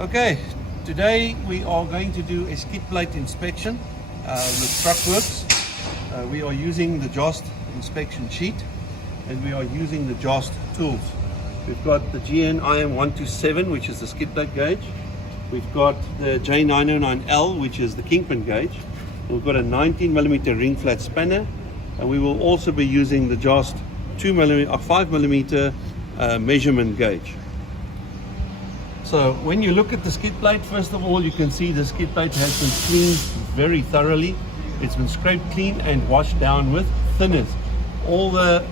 Okay, today we are going to do a skid plate inspection with Truckworks. We are using the Jost inspection sheet and we are using the Jost tools. We've got the GN IM127, which is the skid plate gauge. We've got the J909L, which is the kingpin gauge. We've got a 19mm ring flat spanner, and we will also be using the Jost 5mm measurement gauge. So when you look at the skid plate, first of all, you can see the skid plate has been cleaned very thoroughly. It's been scraped clean and washed down with thinners. All the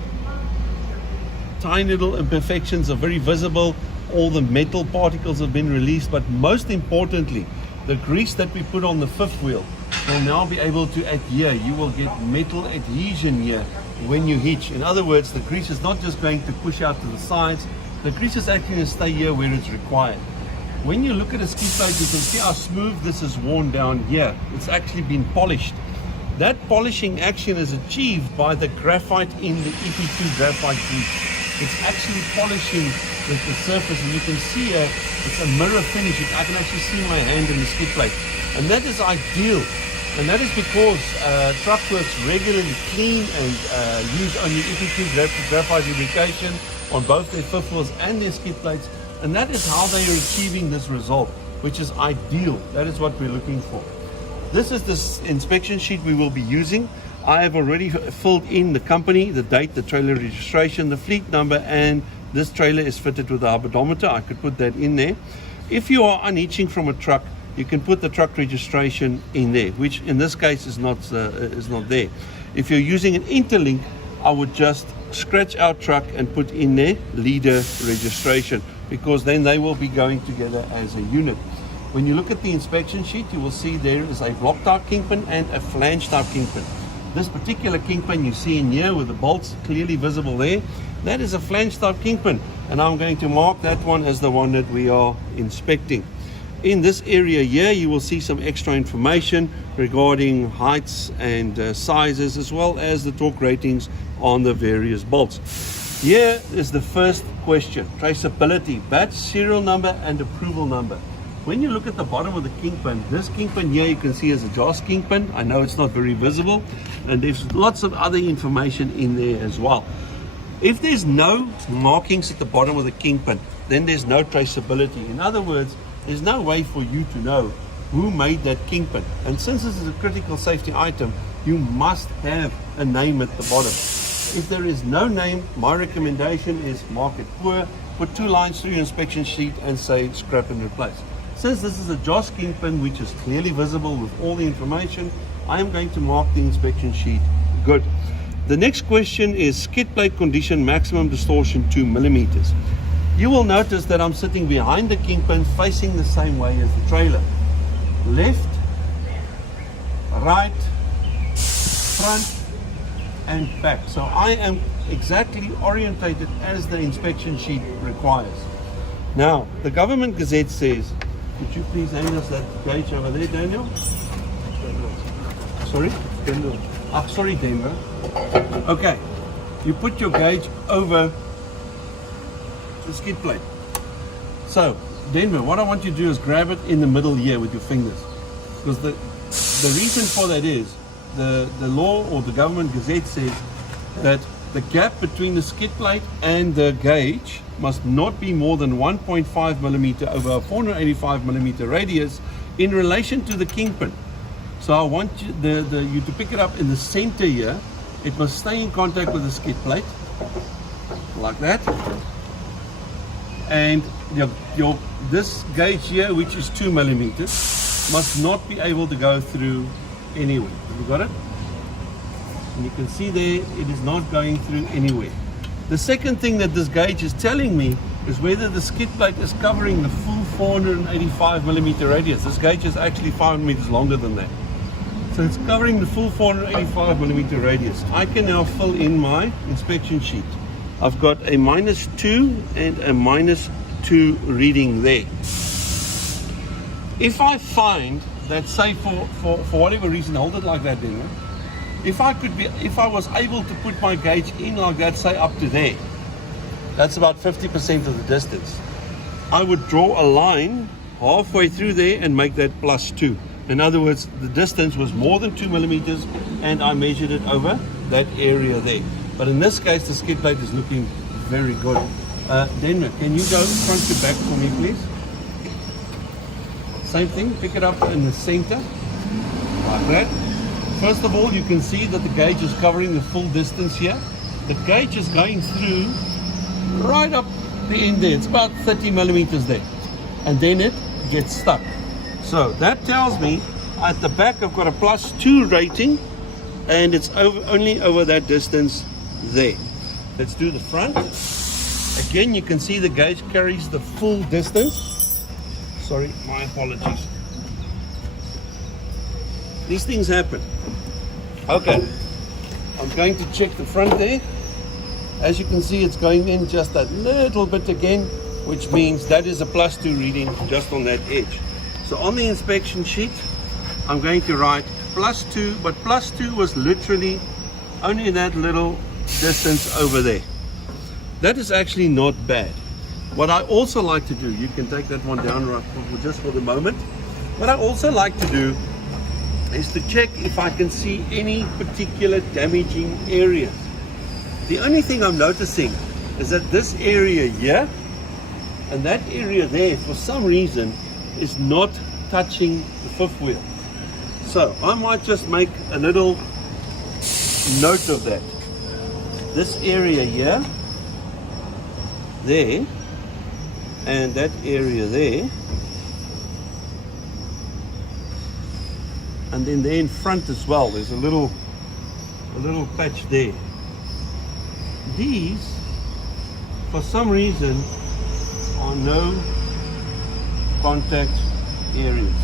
tiny little imperfections are very visible. All the metal particles have been released, but most importantly, the grease that we put on the fifth wheel will now be able to adhere. You will get metal adhesion here when you hitch. In other words, the grease is not just going to push out to the sides, the grease is actually going to stay here where it's required. When you look at a skid plate, you can see how smooth this is worn down here. It's actually been polished. That polishing action is achieved by the graphite in the EP2 graphite grease. It's actually polishing the surface, and you can see it's a mirror finish. I can actually see my hand in the skid plate, and that is ideal. And that is because Truckworks regularly clean and use only EP2 graphite lubrication on both their fifth wheels and their skid plates, and that is how they are achieving this result, which is ideal. That is what we're looking for. This is the inspection sheet we will be using. I have already filled in the company, the date, the trailer registration, the fleet number, and this trailer is fitted with a odometer. I could put that in there. If you are unhitching from a truck, you can put the truck registration in there, which in this case is not there. If you're using an interlink, I would just scratch out truck and put in there leader registration, because then they will be going together as a unit. When you look at the inspection sheet, you will see there is a block type kingpin and a flange type kingpin. This particular kingpin you see in here with the bolts clearly visible there, that is a flange type kingpin, and I'm going to mark that one as the one that we are inspecting. In this area here, you will see some extra information regarding heights and sizes, as well as the torque ratings on the various bolts. Here is the first question: traceability, batch, serial number, and approval number. When you look at the bottom of the kingpin, this kingpin here you can see is a Jost kingpin. I know it's not very visible, and there's lots of other information in there as well. If there's no markings at the bottom of the kingpin, then there's no traceability. In other words, there's no way for you to know who made that kingpin. And since this is a critical safety item, you must have a name at the bottom. If there is no name, my recommendation is mark it poor, put 2 lines through your inspection sheet and say scrap and replace. Since this is a Jost kingpin, which is clearly visible with all the information, I am going to mark the inspection sheet good. The next question is skid plate condition, maximum distortion 2 millimeters. You will notice that I'm sitting behind the kingpin facing the same way as the trailer. Left, right, front, and back. So I am exactly orientated as the inspection sheet requires. Now, the government gazette says, could you please hand us that gauge over there, Daniel? Sorry? Denver. Ah, sorry, Denver. Okay, you put your gauge over the skid plate. So, Denver, what I want you to do is grab it in the middle here with your fingers. Because the reason for that is, the law or the government gazette says that the gap between the skid plate and the gauge must not be more than 1.5 millimeter over a 485 millimeter radius in relation to the kingpin. So I want you, you to pick it up in the center here. It must stay in contact with the skid plate, like that. And this gauge here, which is 2 millimeters, must not be able to go through anywhere. Have you got it? And you can see there, it is not going through anywhere. The second thing that this gauge is telling me is whether the skid plate is covering the full 485 millimeter radius. This gauge is actually 5 meters longer than that. So it's covering the full 485 millimeter radius. I can now fill in my inspection sheet. I've got a -2 and a -2 reading there. If I find that, say for whatever reason, hold it like that, then. If I was able to put my gauge in like that, say up to there, that's about 50% of the distance. I would draw a line halfway through there and make that +2. In other words, the distance was more than 2 millimeters, and I measured it over that area there. But in this case, the skid plate is looking very good. Then can you go front to back for me, please? Same thing, pick it up in the center, like that. First of all, you can see that the gauge is covering the full distance here. The gauge is going through right up the end there. It's about 30 millimeters there. And then it gets stuck. So that tells me at the back I've got a +2 rating, and it's only over that distance there. Let's do the front. Again, you can see the gauge carries the full distance. Sorry, my apologies. These things happen. Okay, I'm going to check the front there. As you can see, it's going in just a little bit again, which means that is a +2 reading just on that edge. So on the inspection sheet, I'm going to write +2, but +2 was literally only that little distance over there. That is actually not bad. What I also like to do, you can take that one down right just for the moment. What I also like to do is to check if I can see any particular damaging area. The only thing I'm noticing is that this area here and that area there, for some reason, is not touching the fifth wheel. So I might just make a little note of that. This area here, there, and that area there, and then there in front as well, there's a little patch there. These, for some reason, are no contact areas.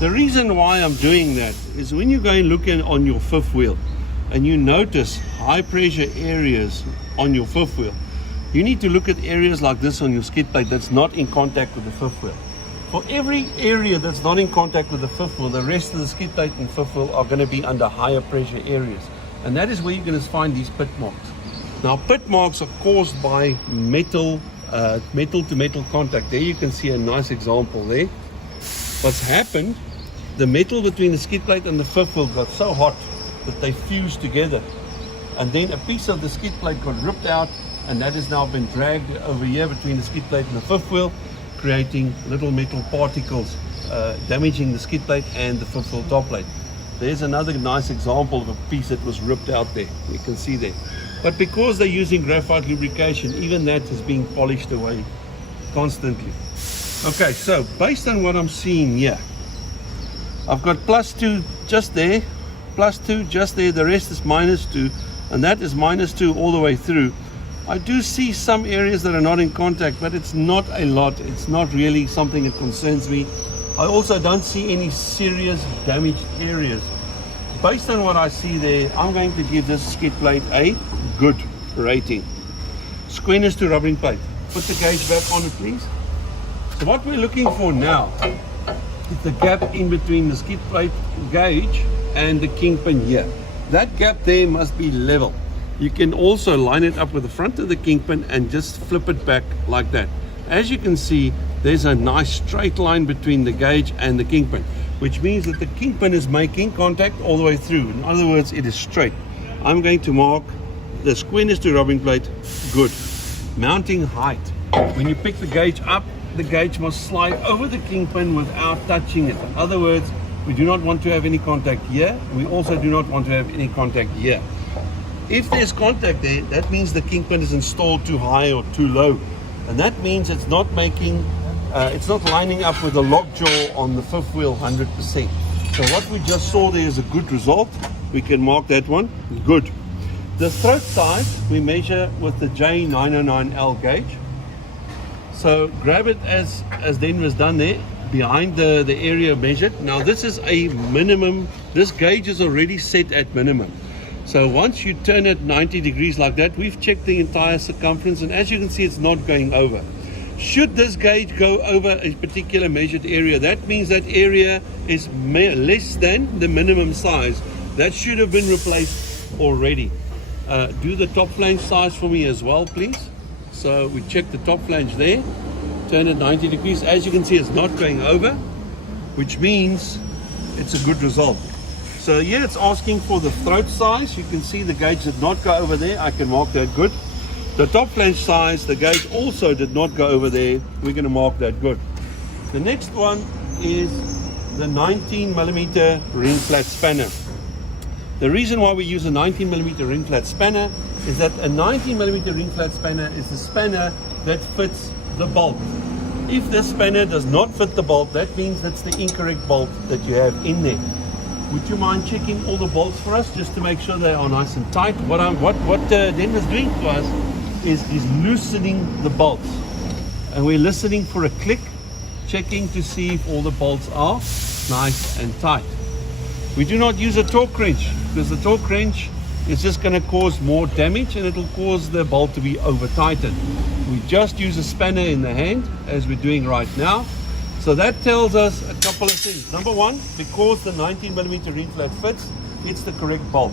The reason why I'm doing that is when you go and look on your fifth wheel and you notice high pressure areas on your fifth wheel, you need to look at areas like this on your skid plate that's not in contact with the fifth wheel. For every area that's not in contact with the fifth wheel, the rest of the skid plate and fifth wheel are going to be under higher pressure areas. And that is where you're going to find these pit marks. Now, pit marks are caused by metal to metal contact. There you can see a nice example there. What's happened, the metal between the skid plate and the fifth wheel got so hot that they fused together. And then a piece of the skid plate got ripped out, and that has now been dragged over here between the skid plate and the fifth wheel, creating little metal particles, damaging the skid plate and the fifth wheel top plate. There's another nice example of a piece that was ripped out there. You can see there. But because they're using graphite lubrication, even that is being polished away constantly. Okay, so based on what I'm seeing here, I've got +2 just there, +2 just there, the rest is -2, and that is -2 all the way through. I do see some areas that are not in contact, but it's not a lot. It's not really something that concerns me. I also don't see any serious damaged areas. Based on what I see there, I'm going to give this skid plate a good rating. Squareness to rubbering plate. Put the gauge back on it, please. So what we're looking for now is the gap in between the skid plate gauge and the kingpin here. That gap there must be level. You can also line it up with the front of the kingpin and just flip it back like that. As you can see, there's a nice straight line between the gauge and the kingpin, which means that the kingpin is making contact all the way through. In other words, it is straight. I'm going to mark the squareness to rubbing plate good. Mounting height. When you pick the gauge up, the gauge must slide over the kingpin without touching it. In other words, we do not want to have any contact here. We also do not want to have any contact here. If there's contact there, that means the kingpin is installed too high or too low. And that means it's not making, it's not lining up with the lockjaw on the fifth wheel 100%. So what we just saw there is a good result. We can mark that one good. The throat size we measure with the J909L gauge. So grab it as then was done there behind the area measured. Now this is a minimum. This gauge is already set at minimum. So once you turn it 90 degrees like that, we've checked the entire circumference, and as you can see, it's not going over. Should this gauge go over a particular measured area, that means that area is less than the minimum size. That should have been replaced already. Do the top flange size for me as well, please. So we check the top flange there. turn it 90 degrees. As you can see, it's not going over, which means it's a good result. So here it's asking for the throat size. You can see the gauge did not go over there. I can mark that good. The top flange size, the gauge also did not go over there. We're going to mark that good. The next one is the 19mm ring flat spanner. The reason why we use a 19mm ring flat spanner is that a 19mm ring flat spanner is the spanner that fits the bolt. If this spanner does not fit the bolt, that means that's the incorrect bolt that you have in there. Would you mind checking all the bolts for us just to make sure they are nice and tight? What Denver's doing for us is he's loosening the bolts, and we're listening for a click, checking to see if all the bolts are nice and tight. We do not use a torque wrench because the torque wrench is just going to cause more damage and it will cause the bolt to be over tightened. We just use a spanner in the hand as we're doing right now. So that tells us a couple of things. Number one, because the 19mm ring flat fits, it's the correct bolt.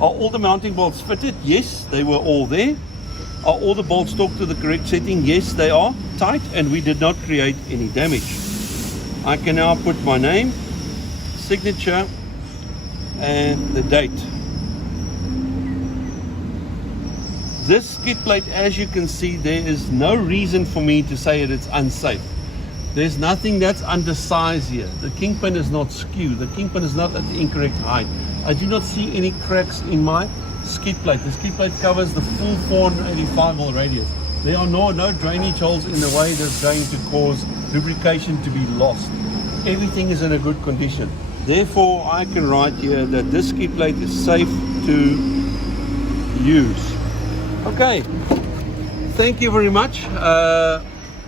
Are all the mounting bolts fitted? Yes, they were all there. Are all the bolts torqued to the correct setting? Yes, they are tight, and we did not create any damage. I can now put my name, signature, and the date. This skid plate, as you can see, there is no reason for me to say it's unsafe. There's nothing that's undersized here. The kingpin is not skewed. The kingpin is not at the incorrect height. I do not see any cracks in my skid plate. The skid plate covers the full 485mm radius. There are no drainage holes in the way that's going to cause lubrication to be lost. Everything is in a good condition. Therefore, I can write here that this skid plate is safe to use. Okay, thank you very much.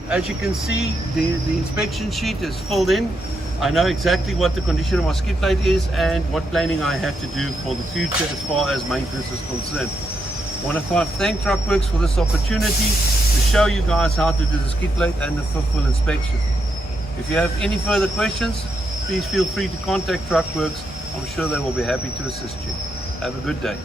As you can see, the inspection sheet is filled in. I know exactly what the condition of my skid plate is and what planning I have to do for the future as far as maintenance is concerned. I want to thank Truckworks for this opportunity to show you guys how to do the skid plate and the fifth wheel inspection. If you have any further questions, please feel free to contact Truckworks. I'm sure they will be happy to assist you. Have a good day.